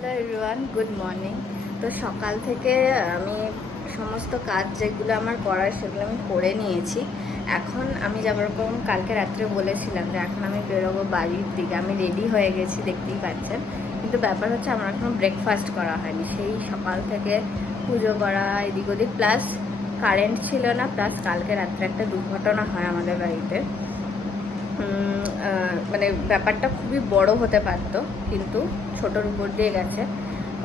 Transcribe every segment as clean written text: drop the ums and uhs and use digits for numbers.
Hello everyone, good morning. তো সকাল থেকে আমি সমস্ত কাজ যেগুলো আমার করার সেগুলো আমি করে নিয়েছি। এখন আমি যেরকম কালকে রাত্রে বলেছিলাম যে এখন আমি বেরোবো বাড়ির দিকে, আমি রেডি হয়ে গেছি, দেখতেই পাচ্ছেন। কিন্তু ব্যাপার হচ্ছে আমার এখনো ব্রেকফাস্ট করা হয়নি। সেই সকাল থেকে পুজো করা এদিক ওদিক, প্লাস কারেন্ট ছিল না, প্লাস কালকে রাত্রে একটা দুর্ঘটনা হয় আমাদের বাড়িতে। মানে ব্যাপারটা খুবই বড় হতে পারতো, কিন্তু ছোটোর উপর দিয়ে গেছে।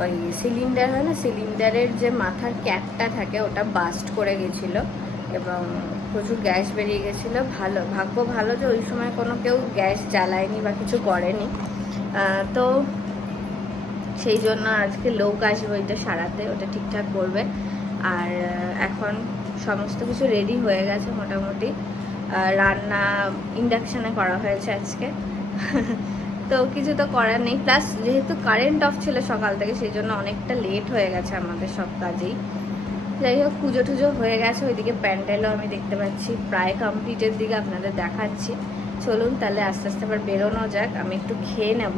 ওই সিলিন্ডার হয় না, সিলিন্ডারের যে মাথার ক্যাপটা থাকে ওটা বাস্ট করে গেছিলো এবং প্রচুর গ্যাস বেরিয়ে গেছিলো। ভাগ্য ভালো যে ওই সময় কোনো কেউ গ্যাস জ্বালায়নি বা কিছু করেনি। তো সেই জন্য আজকে লোক আসবে ওইটা সারাতে, ওটা ঠিকঠাক করবে। আর এখন সমস্ত কিছু রেডি হয়ে গেছে মোটামুটি। রান্না ইন্ডাকশানে করা হয়েছে আজকে। তো কিছু তো করার নেই, প্লাস যেহেতু কারেন্ট অফ ছিল সকাল থেকে, সেই জন্য অনেকটা লেট হয়ে গেছে আমাদের সব কাজেই। যাই হোক, পুজো টুজো হয়ে গেছে, ওইদিকে প্যান্ডেলও আমি দেখতে পাচ্ছি প্রায় কমপ্লিটের দিকে, আপনাদের দেখাচ্ছি। চলুন তাহলে আস্তে আস্তে আবার বেরোনো যাক। আমি একটু খেয়ে নেব,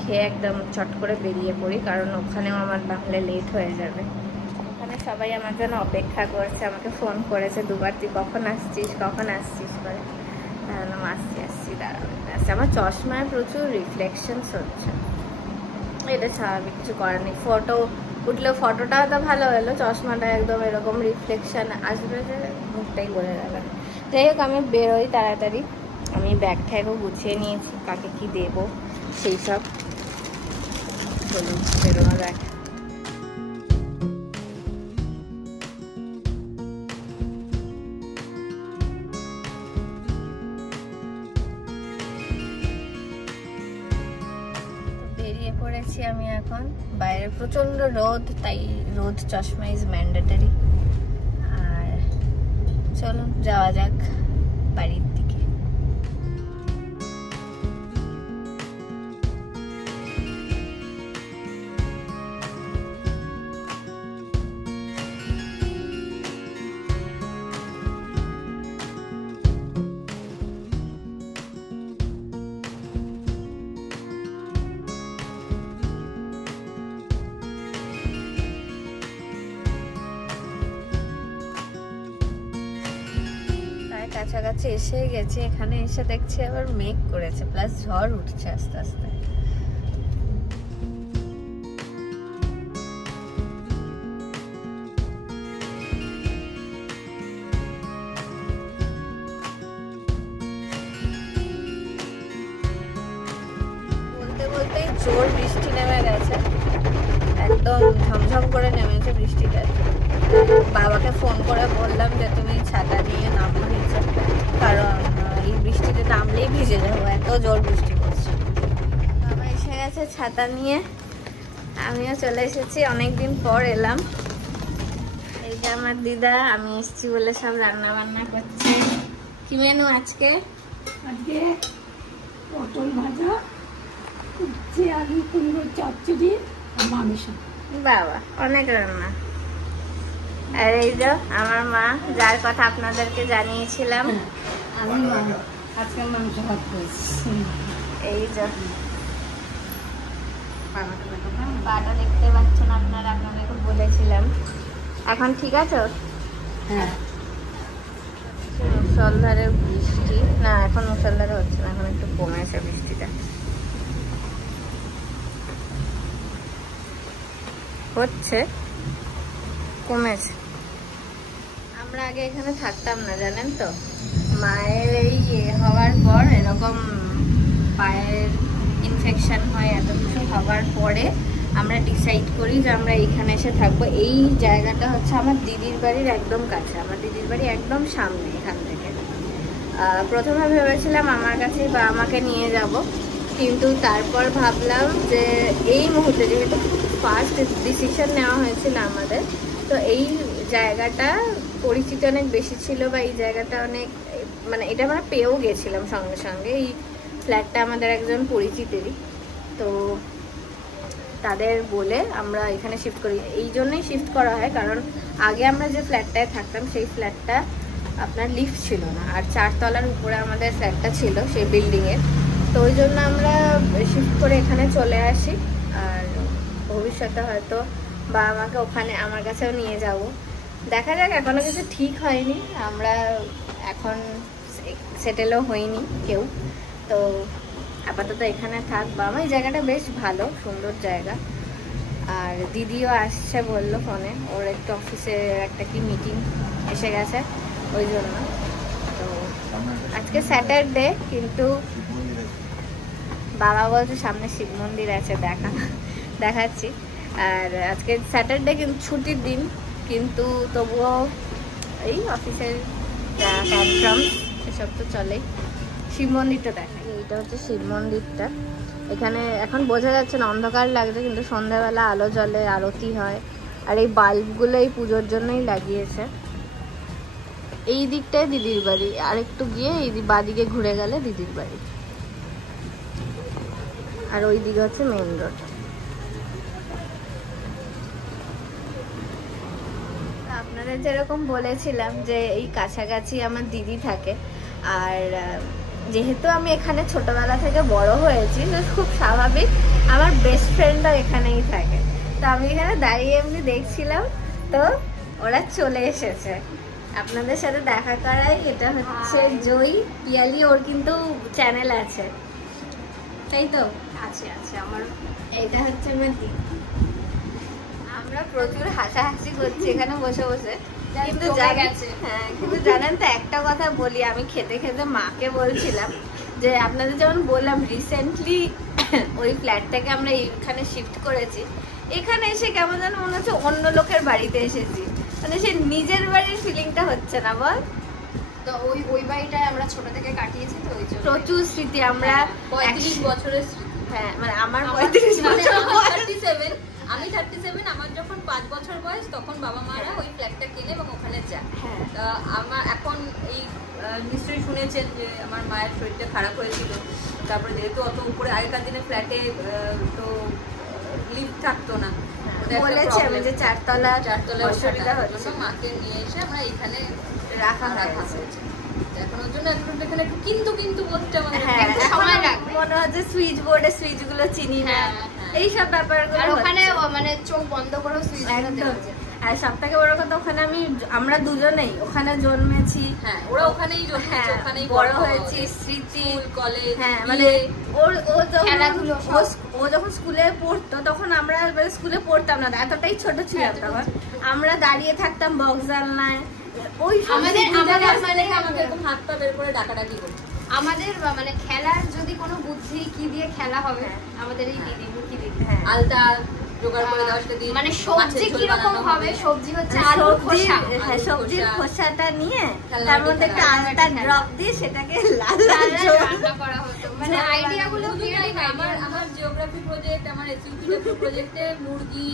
খেয়ে একদম চট করে বেরিয়ে পড়ি, কারণ ওখানেও আমার তাহলে লেট হয়ে যাবে। ওখানে সবাই আমার জন্য অপেক্ষা করছে, আমাকে ফোন করেছে দুবার, তুই কখন আসছিস করে। আসছি দাঁড়াবেন আসছি। আমার চশমায় প্রচুর রিফ্লেকশনস হচ্ছে, এটা স্বাভাবিক, কিছু করার নেই। ফটো উঠলেও ফটোটা তো ভালো হলো, চশমাটা একদম এরকম রিফ্লেকশন আসবে যে মুখটাই বলে গেল। যাই হোক, আমি বেরোই তাড়াতাড়ি। আমি ব্যাগ ট্যাগও গুছিয়ে নিয়েছি, কাকে কি দেবো সেই সব। চলুন বেরোনো যাক। বেরিয়ে পড়েছি আমি এখন। বাইরে প্রচন্ড রোদ, তাই রোদ চশমা ইজ ম্যান্ডেটরি। আর চলুন যাওয়া যাক বাড়ির দিকে। কাছাকাছি এসে গেছি, এখানে এসে দেখছি আবার মেঘ করেছে, প্লাস ঝড় উঠছে আস্তে আস্তে। বলতে বলতেই জোর বৃষ্টি নেমে গেছে, একদম ঝমঝম করে নেমেছে বৃষ্টিটা। বাবাকে ফোন করে বললাম যে তুমি ছাতা নিয়ে নামো নিচে, কারণ এই বৃষ্টিতে নামলেই ভিজে যাবো, এত জোর বৃষ্টি পড়ছে। বাবা এসে গেছে ছাতা নিয়ে, আমিও চলে এসেছি, অনেকদিন পর এলাম। এই যে আমার দিদা, আমি এসেছি বলে সব রান্না বান্না করছি। কি মেনু আজকে? আজকে পটল ভাজা, উচ্ছে আলু কুমড়ো চচ্চড়ি আর মাংস। বাবা, অনেক রান্না। আর এই যে আমার মা, যার কথা আপনাদেরকে জানিয়েছিলাম, আমি আজকে মাংস ভাত করেছি। এই যে পাটা দেখতে পাচ্ছেন আপনারা, আপনাদেরকে বলেছিলাম। এখন ঠিক আছে? হ্যাঁ, মুষলধারে বৃষ্টি না, এখন মুষলধারে হচ্ছে না, এখন একটু কমেছে বৃষ্টিটা। হচ্ছে, কমেছে। আমরা আগে এখানে থাকতাম না, জানেন তো। মায়ের এই হওয়ার পর, এরকম পায়ের ইনফেকশন হয়, এত কিছু হওয়ার পরে আমরা ডিসাইড করি যে আমরা এইখানে এসে থাকবো। এই জায়গাটা হচ্ছে আমার দিদির বাড়ির একদম কাছে, আমার দিদির বাড়ি একদম সামনে এখান থেকে। প্রথমে ভেবেছিলাম আমার কাছেই বা আমাকে নিয়ে যাব, কিন্তু তারপর ভাবলাম যে এই মুহূর্তে যেহেতু ফার্স্ট ডিসিশন নেওয়া হয়েছিল আমাদের, তো এই জায়গাটা পরিচিত অনেক বেশি ছিল, বা এই জায়গাটা অনেক, মানে এটা আমরা পেয়েও গেছিলাম সঙ্গে সঙ্গে। এই ফ্ল্যাটটা আমাদের একজন পরিচিতেরই, তো তাদের বলে আমরা এখানে শিফট করি। এই জন্যই শিফট করা হয়, কারণ আগে আমরা যে ফ্ল্যাটটায় থাকতাম সেই ফ্ল্যাটটা আপনার লিফট ছিল না, আর 4 তলার উপরে আমাদের ফ্ল্যাটটা ছিল সেই বিল্ডিংয়ের। তো ওই জন্য আমরা শিফট করে এখানে চলে আসি। আর ভবিষ্যতে হয়তো বাবা মাকে ওখানে আমার কাছেও নিয়ে যাব। দেখা যাক, এখনো কিছু ঠিক হয়নি, আমরা এখন সেটেলও হইনি কেউ, তো আপাতত এখানে থাক। বাবা মা এই জায়গাটা বেশ ভালো, সুন্দর জায়গা। আর দিদিও আসছে বললো ফোনে, ওর একটু অফিসে একটা কি মিটিং এসে গেছে, ওই জন্য। তো আজকে স্যাটারডে, কিন্তু বাবা বলছে সামনে শিব মন্দির আছে, দেখাচ্ছি। আর আজকে স্যাটারডে কিন্তু ছুটির দিন, কিন্তু তবুও এই অফিসের ট্যান্ট্রাম এসব তো চলেই। শিব মন্দিরটা দেখা, এইটা হচ্ছে শিব মন্দিরটা। এখানে এখন বোঝা যাচ্ছে না, অন্ধকার লাগছে, কিন্তু সন্ধ্যাবেলা আলো জ্বলে, আরতি হয়। আর এই বাল্বগুলো এই পুজোর জন্যই লাগিয়েছে। এই দিকটায় দিদির বাড়ি, আর একটু গিয়ে এই বাদিকে ঘুরে গেলে দিদির বাড়ি, আর ওই দিকে হচ্ছে মেইন রোড। আপনাদের যেরকম বলেছিলাম যে এই কাছাকাছি আমার দিদি থাকে, আর যেহেতু আমি এখানে ছোটবেলা থেকে বড় হয়েছি, তো খুব স্বাভাবিক আমার বেস্ট ফ্রেন্ডও এখানেই থাকে। তো আমি এখানে দাঁড়িয়ে এমনি দেখছিলাম, তো ওরা চলে এসেছে আপনাদের সাথে দেখা করাই। এটা হচ্ছে জয়ী পিয়ালি, ওর কিন্তু চ্যানেল আছে, তাই তো? আছে আমার। এটা হচ্ছে আমার দিদি। আমরা প্রচুর হাসাহাসি করছি এখানে বসে বসে, কিন্তু কিন্তু জানেন তো, একটা কথা বলি, আমি খেতে খেতে মাকে বলছিলাম যে আপনাদের যেমন বললাম রিসেন্টলি ওই ফ্ল্যাটটাকে আমরা এইখানে শিফট করেছি, এখানে এসে কেমন যেন মনে হচ্ছে অন্য লোকের বাড়িতে এসেছি, মানে সে নিজের বাড়ির ফিলিংটা হচ্ছে না, বল? তো ওই বাড়িটায় আমরা ছোট থেকে কাটিয়েছি, তো ওই জন্য প্রচুর স্মৃতি। আমরা 35 বছরের স্মৃতি। হ্যাঁ, মানে আমার 35 বছর, আমি 37। আমার যখন 5 বছর বয়স, তখন বাবা মারা ওই ফ্ল্যাটটা কিনে এবং ওখানে যায়। আমার এখন এই নিশ্চয়ই শুনেছেন যে আমার মায়ের শরীরটা খারাপ হয়েছিল, তারপরে যেহেতু অত উপরে আগেকার দিনে ফ্ল্যাটে তো লিফট থাকতো না, বলেছে আমি যে চারতলা অসুবিধা হচ্ছে, মাকে নিয়ে এসে আমরা এখানে রাখা হয়েছে। এখন ওর জন্য এখানে একটু কিন্তু বলতে আমাদের সময় লাগবে, মনে হচ্ছে সুইচ বোর্ডে সুইচ গুলো চিনি না, এইসব ব্যাপারগুলো। আর ওখানে মানে চোখ বন্ধ করেও সুইচ দেওয়া যায়। আর সব থেকে বড় কথা, ওখানে আমরা দুজনেই ওখানে জন্মেছি, ওরা ওখানেই জন্মেছে, ওখানেই বড় হয়েছি, স্মৃতি, কলেজ, মানে ও যখন স্কুলে পড়তো তখন আমরা স্কুলে পড়তাম না, এতটাই ছোট ছিলাম তখন। আমরা দাঁড়িয়ে থাকতাম বক্স জানলায়, ওই আমাদের মানে আমাকে এরকম হাত পা বের করে ডাকাডাকি করতো। আমাদের মানে খেলার যদি কোনো বুদ্ধি কি দিয়ে খেলা হবে, আমাদের এই দিদি মুখি দিদি আলতা জোগাড় করে দেওয়া, সেটা দিয়ে মানে সবজি কি রকম হবে, সবজি হচ্ছে আলু খোসা, সবজির খোসাটা নিয়ে তার মধ্যে একটা আলতা ড্রপ দিয়ে সেটাকে লাল লাল রান্না করা হতো। মানে আইডিয়াগুলো আমার জিওগ্রাফি প্রজেক্ট, আমার এসইউটি প্রজেক্টে মুরগি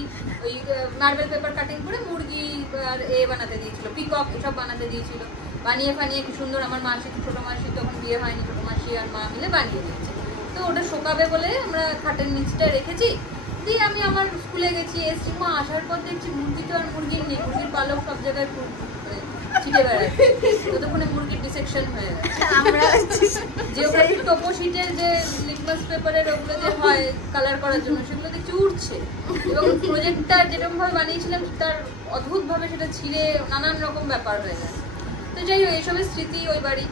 ওই মার্বেল পেপার কাটিং করে মুরগি আর বানাতে দিয়েছিল, পিকক এসব বানাতে দিয়েছিল। বানিয়ে কি সুন্দর আমার মাসি, ছোট মাসি তখন বিয়ে হয়নি, ছোট মাসি আর মা মিলে বানিয়ে দিয়েছে। তো ওটা শোকাবে বলে আমরা খাটের নিচটা রেখেছি, দিয়ে আমি আমার স্কুলে গেছি, এসছি, মা আসার পর দেখছি মুরগি তো আর মুরগির নেই, মুরগির পালক সব জায়গায় ছিটে বেড়াচ্ছে। ততক্ষণে মুরগির ডিসেকশন হয়ে গেছে। আমরা জিওগ্রাফি টোপো শিটের যে লিটমাস পেপারের ওগুলো যে হয় কালার করার জন্য, সেগুলো দেখছি উঠছে, এবং প্রজেক্টটা যেরকম ভাবে বানিয়েছিলাম তার অদ্ভুত ভাবে সেটা ছিঁড়ে নানান রকম ব্যাপার হয়ে গেছে। তো যাই হোক, এইসবের স্মৃতি ওই বাড়ি।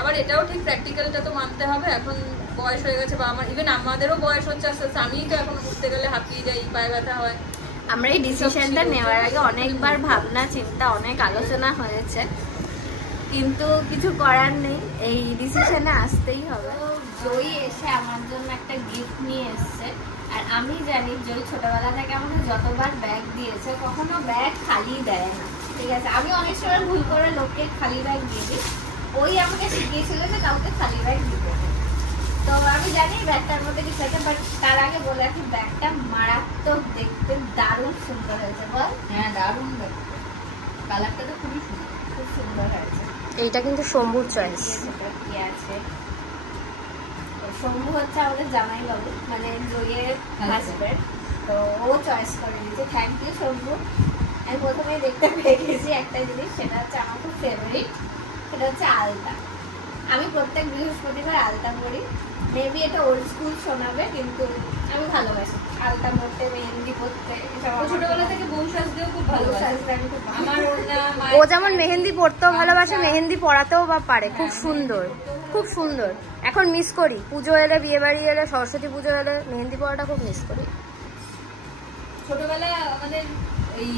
আবার এটাও ঠিক, প্র্যাকটিক্যালটা তো মানতে হবে, এখন বয়স হয়ে গেছে, বা ইভেন আমাদেরও বয়স হচ্ছে আস্তে আস্তে। আমিই তো এখন উঠতে গেলে হাঁপিয়ে যাই, পায়ে ব্যথা হয়। আমরা এই ডিসিশনটা নেওয়ার আগে অনেকবার ভাবনা চিন্তা, অনেক আলোচনা হয়েছে, কিন্তু কিছু করার নেই, এই ডিসিশনে আসতেই হবে। জয়ী এসে আমার জন্য একটা গিফট নিয়ে এসছে, আর আমি জানি জয়ী ছোটবেলা থেকে আমাকে যতবার ব্যাগ দিয়েছে কখনো ব্যাগ খালি দেয় না, ঠিক আছে? আমি অনেক সময় ভুল করে লোককে খালি ব্যাগ দিয়ে দিই, ওই আমাকে শিখিয়েছিল যে কাউকে খালি ব্যাগ দিতে। তো আমি জানি ব্যাগটার মধ্যে কিছু আছে, বাট তার আগে বলে রাখি ব্যাগটা মারাত্মক দেখতে, দারুণ সুন্দর হয়েছে, বল? হ্যাঁ, দারুণ দেখতে, কালারটা তো খুবই সুন্দর, খুব সুন্দর হয়েছে। এইটা কিন্তু শম্ভুর চয়েস। কি আছে? শম্ভু হচ্ছে আমাদের জামাইবাবু, মানে জয়ের হাজবেন্ড, তো ও চয়েস করে দিয়েছে। Thank you Shambhu. আমি প্রথমেই দেখতে পেয়ে গেছি একটা জিনিস, সেটা হচ্ছে আমার খুব ফেভারিট, সেটা হচ্ছে আলতা। আমি প্রত্যেক বৃহস্পতিবার আলতা পরি, মেবি এটা ওল্ড স্কুল শোনাবে, কিন্তু আমি ভালোবাসি। আলতা পরতে, মেহেন্দি পরতে, ছোটবেলা থেকে বউ সাজতেও খুব ভালোবাসে। আমার ও যেমন মেহেন্দি পরতেও ভালোবাসে, মেহেন্দি পরাতেও বা পারে, খুব সুন্দর, খুব সুন্দর। এখন মিস করি, পুজো এলে, বিয়ে বাড়ি এলে, সরস্বতী পুজো এলে মেহেন্দি পরাটা খুব মিস করি। ছোটবেলায় আমাদের এই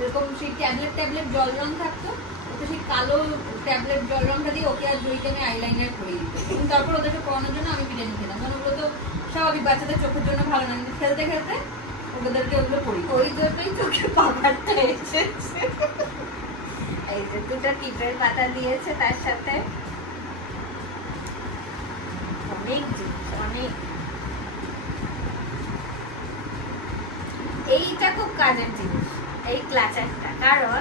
এরকম সেই ট্যাবলেট জল রং থাকতো, ওকে সেই কালো ট্যাবলেট জল রংটা দিয়ে ওকে আর জয়কে আমি আইলাইনার করে দিত, এবং তারপর ওদেরকে পড়ানোর জন্য আমি বিরিয়ানি খেতাম, কারণ ওগুলো তো স্বাভাবিক বাচ্চাদের চোখের জন্য ভালো না, কিন্তু খেলতে খেলতে ওদেরকে ওগুলো পড়ি, ওই জন্যই চোখে পাকারটা এসেছে। এই যে দুটো টিপের পাতা দিয়েছে তার সাথে, অনেক জিনিস, অনেক। এইটা খুব কাজের জিনিস, এই ক্লাচারটা, কারণ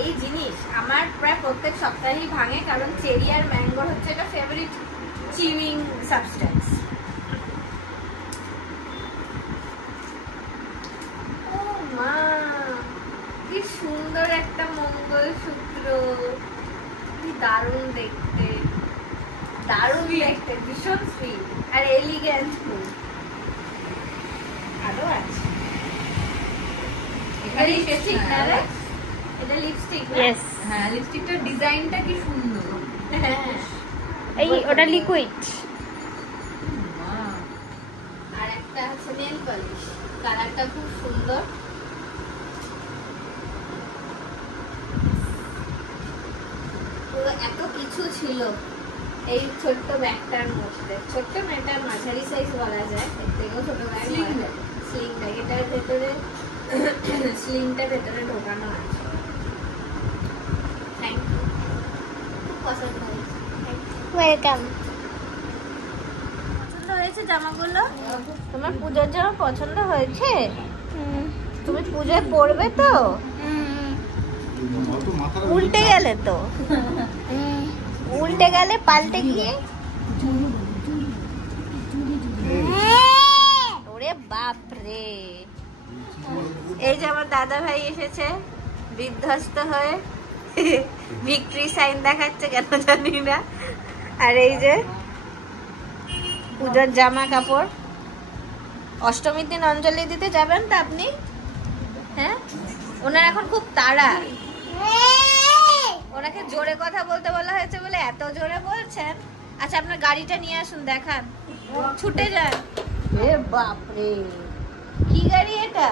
এই জিনিস আমার প্রায় প্রত্যেক সপ্তাহেই ভাঙে, কারণ চেরি আর ম্যাঙ্গোর হচ্ছে এটা ফেভারিট চিউইং সাবস্টেন্স। ও মা, কি সুন্দর একটা মঙ্গলসূত্র, কি দারুণ দেখতে, দারুণ দেখতে, ভীষণ সুইট আর এলিগেন্ট। আরো আছে, এটা লিপস্টিক না রে? এটা লিপস্টিক না? ইয়েস, হ্যাঁ, লিপস্টিকটার ডিজাইনটা কি সুন্দর। এই ওটা লিকুইড। আর একটা আছে নেল পলিশ, কালারটা খুব সুন্দর। পুরো এত কিছু ছিল এই ছোট্ট ব্যাগটার মধ্যে, ছোট্ট ব্যাগটার মাঝারি সাইজ বলা যায়, এর থেকেও ছোট ব্যাগ, স্লিং ব্যাগ। এটার ভেতরে স্লিংটা ভেতরে ঢোকানো আছে। থ্যাংক ইউ, খুব পছন্দ হয়েছে। ওয়েলকাম। পছন্দ হয়েছে জামাগুলো? তোমার পূজার জামা পছন্দ হয়েছে? তুমি পূজায় পরবে তো? উল্টে গেলে তো, উল্টে গেলে পাল্টে গিয়ে, ওরে বাপ রে। এই যে আমার দাদা ভাই এসেছে বিধ্বস্ত হয়ে, ভিক্টরি সাইন দেখাচ্ছে কেন জানি না। আর এই যে পুজোর জামা কাপড়, অষ্টমীর দিন অঞ্জলি দিতে যাবেন তো আপনি? হ্যাঁ, ওনার এখন খুব তাড়া, ওনাকে জোরে কথা বলতে বলা হয়েছে বলে এত জোরে বলছেন। আচ্ছা, আপনার গাড়িটা নিয়ে আসুন, দেখান, ছুটে যান। এ বাপ রে, কি গাড়ি এটা?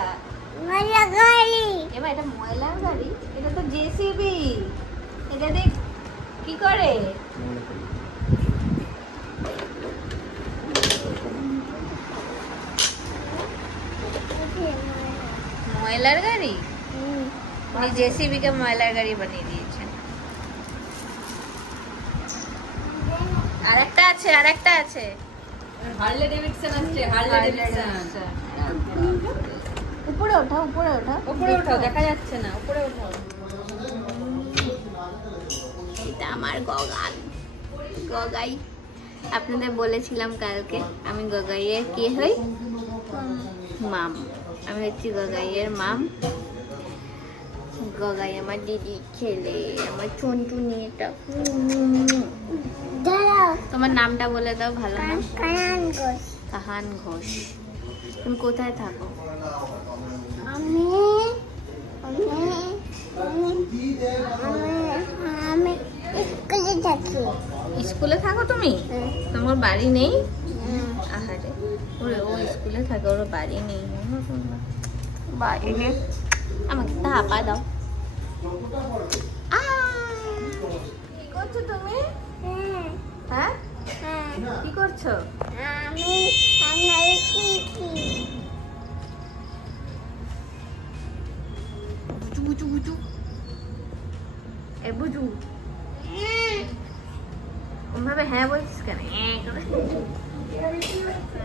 ময়লা গাড়ি। এবার এটা ময়লার গাড়ি? এটা তো জেসিবি। এটা দেখ কি করে। ময়লার গাড়ি? উনি জেসিবি কে ময়লার গাড়ি বানিয়ে দিয়েছেন। আরেকটা আছে, আরেকটা আছে, হার্লে ডেভিডসন আসছে, হার্লে ডেভিডসন। উপরে ওঠা, উপরে ওঠা, উপরে ওঠাও, দেখা যাচ্ছে না, উপরে ওঠাও। এটা আমার গগান, গগাই। আপনাদের বলেছিলাম কালকে আমি গগাইয়ের কি হই, মাম। আমি হচ্ছি গগাইয়ের মাম। গগাই আমার দিদি ছেলে, আমার চন্টুনি। এটা তোমার নামটা বলে দাও, ভালো নাম। কাহান ঘোষ। কাহান ঘোষ। তুমি কোথায় থাকো? আমি স্কুলে থাকি। স্কুলে থাকো তুমি? তোমার বাড়ি নেই? আহারে, ওরে ও স্কুলে থাকে, ওর বাড়ি নেই। বাড়ি নেই, আমাকে হাপা দাও। কি করছো তুমি? হ্যাঁ, কি করছো? আমি বুচু বুচু এ বুঝু ওভাবে হ্যাঁ বলছিস কেন?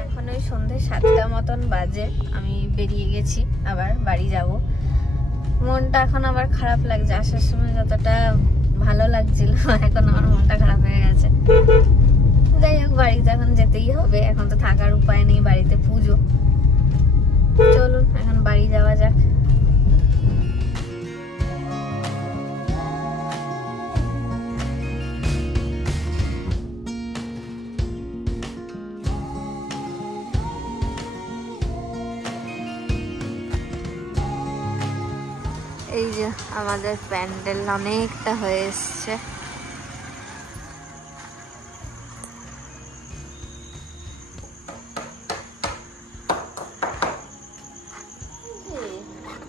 এখন ওই সন্ধ্যে 7টা মতন বাজে, আমি বেরিয়ে গেছি, আবার বাড়ি যাব। মনটা এখন আবার খারাপ লাগছে, আসার সময় যতটা ভালো লাগছিল এখন আমার মনটা খারাপ হয়ে গেছে। যাই হোক, বাড়িতে এখন যেতেই হবে, এখন তো থাকার উপায় নেই, বাড়িতে পুজো। চলুন এখন বাড়ি যাওয়া যাক। এই যে আমাদের প্যান্ডেল অনেকটা হয়ে এসছে।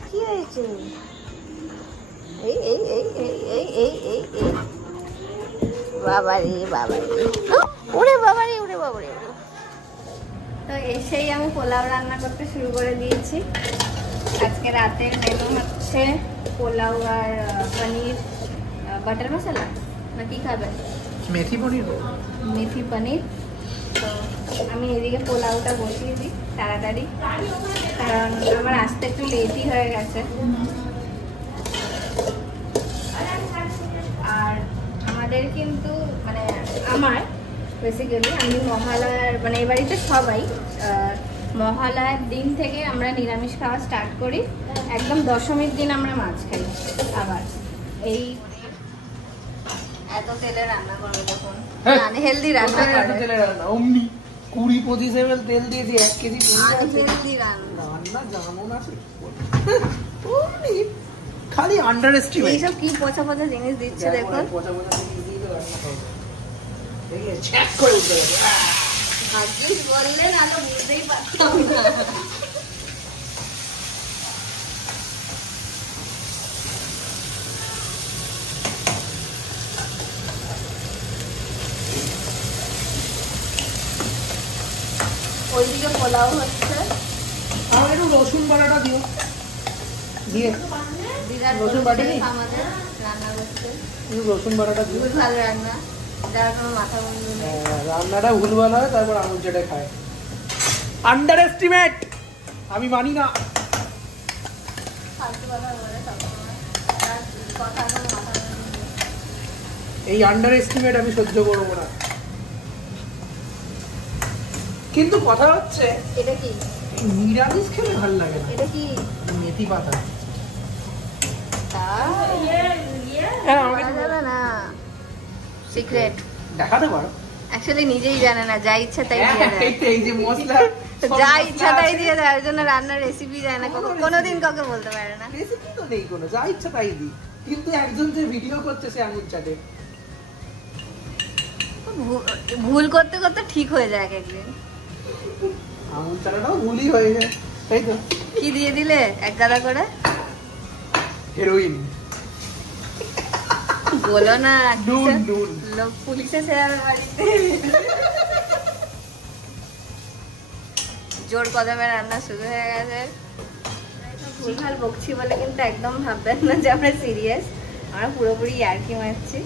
কি হয়েছে? এই এই এই এই এই এই এই এই বাবারে বাবারে, ওরে বাবারে ওরে বাবারে। তো এসেই আমি পোলাও রান্না করতে শুরু করে দিয়েছি। আজকে রাতের মেনু হচ্ছে পোলাও আর পনির বাটার মশলা, না কি খাবেন? মেথি পনির। মেথি পনির। তো আমি এদিকে পোলাওটা বসিয়ে দিই তাড়াতাড়ি, কারণ আমার আসতে একটু লেটই হয়ে গেছে। আর আমাদের কিন্তু মানে আমার বেসিক্যালি আমি মহালয়ার মানে এই বাড়িতে সবাই মহালয়ার দিন থেকে আমরা নিরামিষ খাওয়া স্টার্ট করি, একদম দশমীর দিন আমরা মাছ খাই। আবার এই এত তেলে রান্না করবে তখন আনহেলদি রান্না করে। তেলে রান্না অমনি 20-25 ml তেল দিয়েছি, 1 কেজি আনহেলদি রান্না জানো না অমনি খালি আন্ডার এস্টিমেট। এইসব কি পচা পচা জিনিস দিচ্ছে দেখুন। পচা পচা জিনিস দিয়ে তো রান্না করবে, দেখে চেক করে উঠে যাবে। ভাগ্যিস বললেন, আলো বুঝতেই পারতাম না। ওইদিকে পোলাও হচ্ছে। আর একটু রসুন বাটাটা দিও, দিয়ে দিদার রসুন বাটা নেই? আমাদের রান্না করছে একটু রসুন বাটাটা দিও। খুব ভালো রান্না, যার কোনো মাথা বন্ধু নেই। রান্নাটা ভুলভাল হয় তারপর আঙুল চেটে খায়। আন্ডার এস্টিমেট আমি মানি না। ফালতু কথা বলে সবসময়, তার কথা কোনো মাথা বন্ধু নেই। এই আন্ডার এস্টিমেট আমি সহ্য করবো না। কিন্তু কথা হচ্ছে এটা কি? নিরামিষ খেলে ভালো লাগে না। এটা কি? মেথি পাতা। তা হ্যাঁ আমাকে বলা যাবে না, সিক্রেট। দেখাতে পারো। অ্যাকচুয়ালি নিজেই জানে না, যা ইচ্ছা তাই দিয়ে দেয়। এই তো এই যে মশলা যা ইচ্ছা তাই দিয়ে দেয়, ওই জন্য রান্নার রেসিপি জানে না, কোনোদিন কাউকে বলতে পারে না। রেসিপি তো নেই কোনো, যা ইচ্ছা তাই দিই। কিন্তু একজন যে ভিডিও করছে সে আঙুল চাটে। ভুল করতে করতে ঠিক হয়ে যায় এক একদিন। আঙুল চাটাটাও ভুলই হয়ে যায়, তাই তো। কি দিয়ে দিলে এক গাদা করে? হেরোইন। বলো না, নুন নুন। লোক পুলিশে সে যাবে বাড়িতে। জোর কদমে রান্না শুরু হয়ে গেছে। ভুলভাল বকছি বলে কিন্তু একদম ভাববেন না যে আমরা সিরিয়াস, আমরা পুরোপুরি ইয়ার্কি মারছি।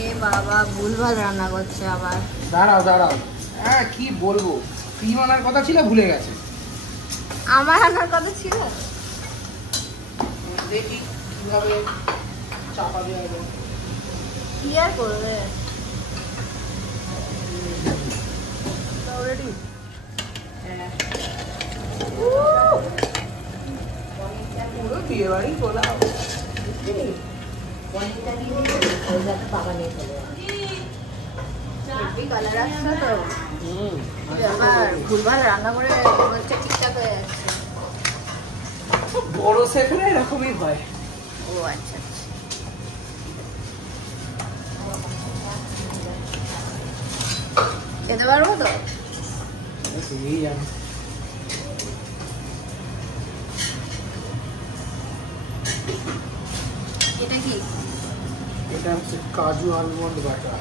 এ বাবা ভুলভাল রান্না করছে আবার। দাঁড়াও দাঁড়াও, হ্যাঁ কি বলবো, ক্রিম আনার কথা ছিল ভুলে গেছে। আমার আনার কথা ছিল, দেখি কিভাবে চাপা দেওয়া যায়। কি আর করবে। অলরেডি পুরো বিয়ে বাড়ি পোলাও। কালার আসছে তো, ভুলভাল রান্না করে বলছে ঠিকঠাক হয়ে যাচ্ছে। বড় সেফেরা এরকমই হয়। ও আচ্ছা আচ্ছা। খেতে পারবো তো? এই জানো এটা কি? এটা হচ্ছে কাজু আলমন্ড বাটা।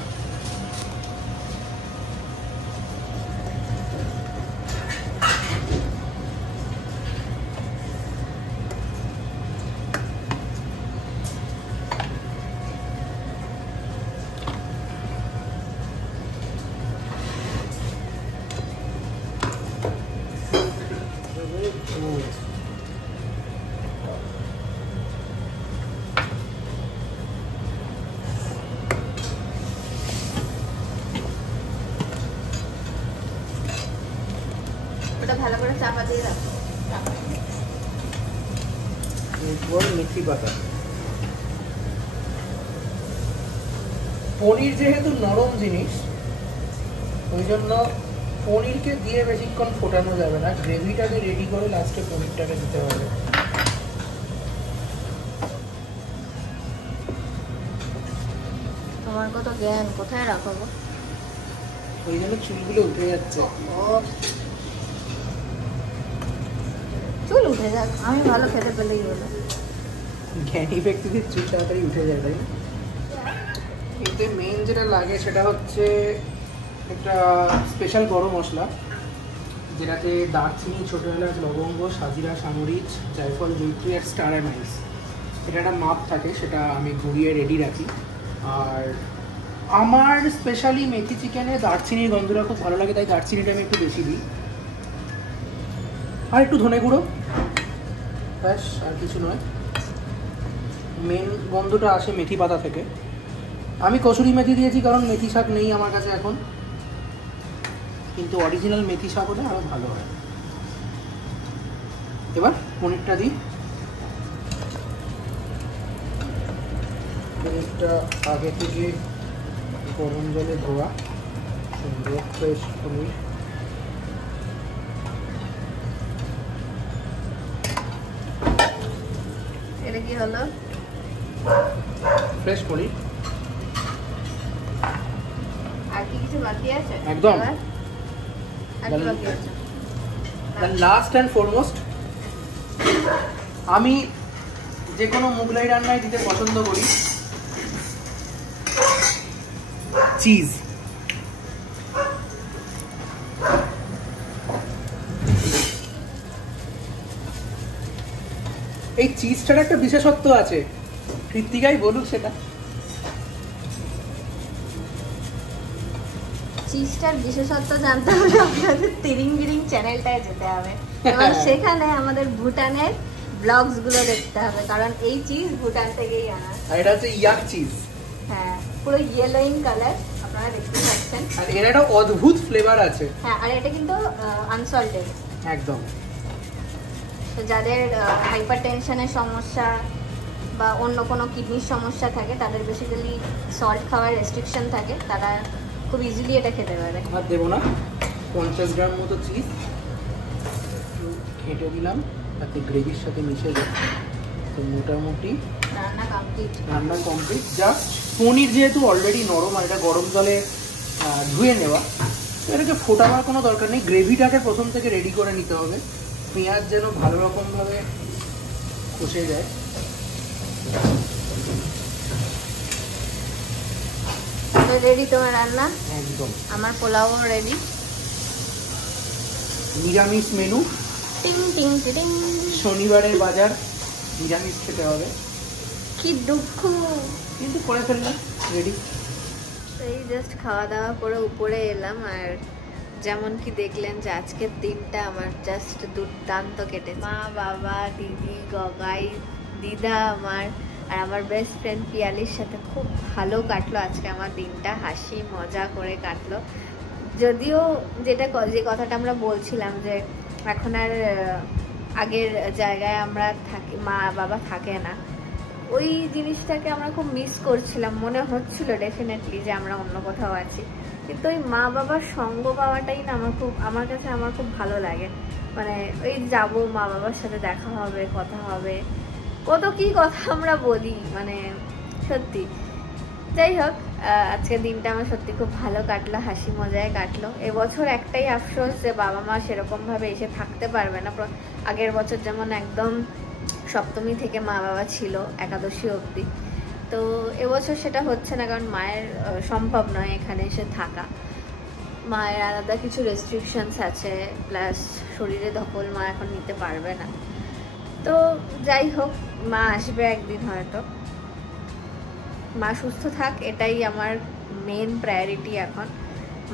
ওটা ভালো করে চাপা দিয়ে রাখো। এরপর মেথি পাতা। পনির যেহেতু নরম জিনিস, ওই জন্য পনিরকে দিয়ে বেশিক্ষণ ফোটানো যাবে না, গ্রেভিটাকে রেডি করে লাস্টে পনিরটাকে দিতে হবে। তোমার কত জ্ঞান, কোথায় রাখো গো? ওই জন্য চুলগুলো উঠে যাচ্ছে। চুল উঠে যাক, আমি ভালো খেতে পেলেই হলো। জ্ঞানী ব্যক্তিদের চুল তাড়াতাড়ি উঠে যায়, তাই না? এতে মেন যেটা লাগে সেটা হচ্ছে একটা স্পেশাল গরম মশলা, যেটাতে দারচিনি, ছোট এলাচ, লবঙ্গ, সাজিরা, সামরিচ, জায়ফল, জয়িত্রী আর স্টার অ্যানাইস, এটা একটা মাপ থাকে, সেটা আমি গুঁড়িয়ে রেডি রাখি। আর আমার স্পেশালি মেথি চিকেনে দারচিনির গন্ধটা খুব ভালো লাগে, তাই দারচিনিটা আমি একটু বেশি দিই। আর একটু ধনে গুঁড়ো, ব্যাস, আর কিছু নয়। মেন গন্ধটা আসে মেথি পাতা থেকে। আমি কসুরি মেথি দিয়েছি কারণ মেথি শাক নেই আমার কাছে এখন, কিন্তু অরিজিনাল মেথি শাক হলে আরও ভালো হয়। এবার পনিরটা দিই। পনিরটা আগে থেকে গরম জলে ধোয়া, সুন্দর ফ্রেশ পনির। এটা কি হলো? ফ্রেশ পনির। আর কি কিছু বাকি আছে? একদম। আর কি বাকি আছে? লাস্ট অ্যান্ড ফরমোস্ট, আমি যে কোনো মুগলাই রান্নায় দিতে পছন্দ করি চিজ। এই চিজটার একটা বিশেষত্ব আছে, কৃত্তিকাই বলুক সেটা। চিজটার বিশেষত্ব জানতে হলে আপনাদের তিরিং বিরিং চ্যানেলটায় যেতে হবে এবং সেখানে আমাদের ভুটানের ব্লগস গুলো দেখতে হবে, কারণ এই চিজ ভুটান থেকেই আনা। আর এটা হচ্ছে ইয়াক চিজ। হ্যাঁ, পুরো ইয়েলোইং কালার আপনারা দেখতে পাচ্ছেন। আর এর একটা অদ্ভুত ফ্লেভার আছে। হ্যাঁ, আর এটা কিন্তু আনসল্টেড একদম। তো যাদের হাইপার টেনশনের সমস্যা বা অন্য কোনো কিডনির সমস্যা থাকে, তাদের বেসিক্যালি সল্ট খাওয়ার রেস্ট্রিকশন থাকে, তারা খুব ইজিলি এটা খেতে পারে। আর দেবো না, 50 গ্রাম মতো চিজ ঘেঁটে দিলাম, তাতে গ্রেভির সাথে মিশে যায়। তো মোটামুটি রান্না কমপ্লিট। জাস্ট পনির যেহেতু অলরেডি নরম আর এটা গরম জলে ধুয়ে নেওয়া, তো এটাকে ফোটাবার কোনো দরকার নেই। গ্রেভিটাকে প্রথম থেকে রেডি করে নিতে হবে, পেঁয়াজ যেন ভালো রকমভাবে কষে যায়। রেডি তোমার রান্না? একদম। আমার পোলাও রেডি। নিরামিষ মেনু, টিং টিং টিং। শনিবারের বাজার, নিরামিষ খেতে হবে। কি দুঃখ, কিন্তু করে ফেললাম, রেডি। এই জাস্ট খাওয়া দাওয়া করে উপরে এলাম, আর যেমন কি দেখলেন যে আজকের দিনটা আমার জাস্ট দুর্দান্ত কেটেছে। মা, বাবা, দিদি, গগাই, দিদা আমার, আর আমার বেস্ট ফ্রেন্ড পিয়ালির সাথে খুব ভালো কাটলো আজকে আমার দিনটা, হাসি মজা করে কাটলো। যদিও যে কথাটা আমরা বলছিলাম যে এখন আর আগের জায়গায় আমরা থাকি, মা বাবা থাকে না, ওই জিনিসটাকে আমরা খুব মিস করছিলাম। মনে হচ্ছিল ডেফিনেটলি যে আমরা অন্য কোথাও আছি, কিন্তু ওই মা বাবার সঙ্গ পাওয়াটাই না আমার কাছে খুব ভালো লাগে। মানে ওই যাব, মা বাবার সাথে দেখা হবে, কথা হবে, কত কি কথা আমরা বলি, মানে সত্যি। যাই হোক, আজকের দিনটা আমার সত্যি খুব ভালো কাটলো, হাসি মজায় কাটলো। এবছর একটাই আফসোস যে বাবা মা সেরকমভাবে এসে থাকতে পারবে না। আগের বছর যেমন একদম সপ্তমী থেকে মা বাবা ছিল একাদশী অবধি, তো এবছর সেটা হচ্ছে না, কারণ মায়ের সম্ভব নয় এখানে এসে থাকা। মায়ের আলাদা কিছু রেস্ট্রিকশনস আছে, প্লাস শরীরে ধকল মা এখন নিতে পারবে না। তো যাই হোক, মা আসবে একদিন হয়তো। মা সুস্থ থাক, এটাই আমার মেন প্রায়োরিটি এখন।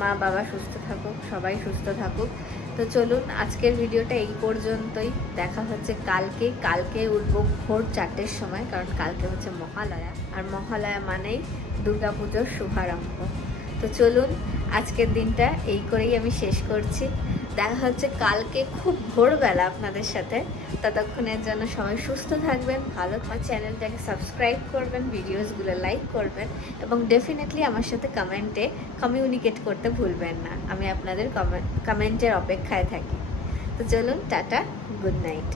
মা বাবা সুস্থ থাকুক, সবাই সুস্থ থাকুক। তো চলুন, আজকের ভিডিওটা এই পর্যন্তই। দেখা হচ্ছে কালকে উঠবো ভোর 4টের সময়, কারণ কালকে হচ্ছে মহালয়া, আর মহালয়া মানেই দুর্গাপুজোর শুভারম্ভ। তো চলুন, আজকের দিনটা এই করেই আমি শেষ করছি। দেখা হচ্ছে কালকে খুব ভোরবেলা আপনাদের সাথে। ততক্ষণের জন্য সবাই সুস্থ থাকবেন, ভালো। আমার চ্যানেলটাকে সাবস্ক্রাইব করবেন, ভিডিওসগুলো লাইক করবেন এবং ডেফিনেটলি আমার সাথে কমেন্টে কমিউনিকেট করতে ভুলবেন না। আমি আপনাদের কমেন্টের অপেক্ষায় থাকি। তো চলুন, টাটা, গুড নাইট।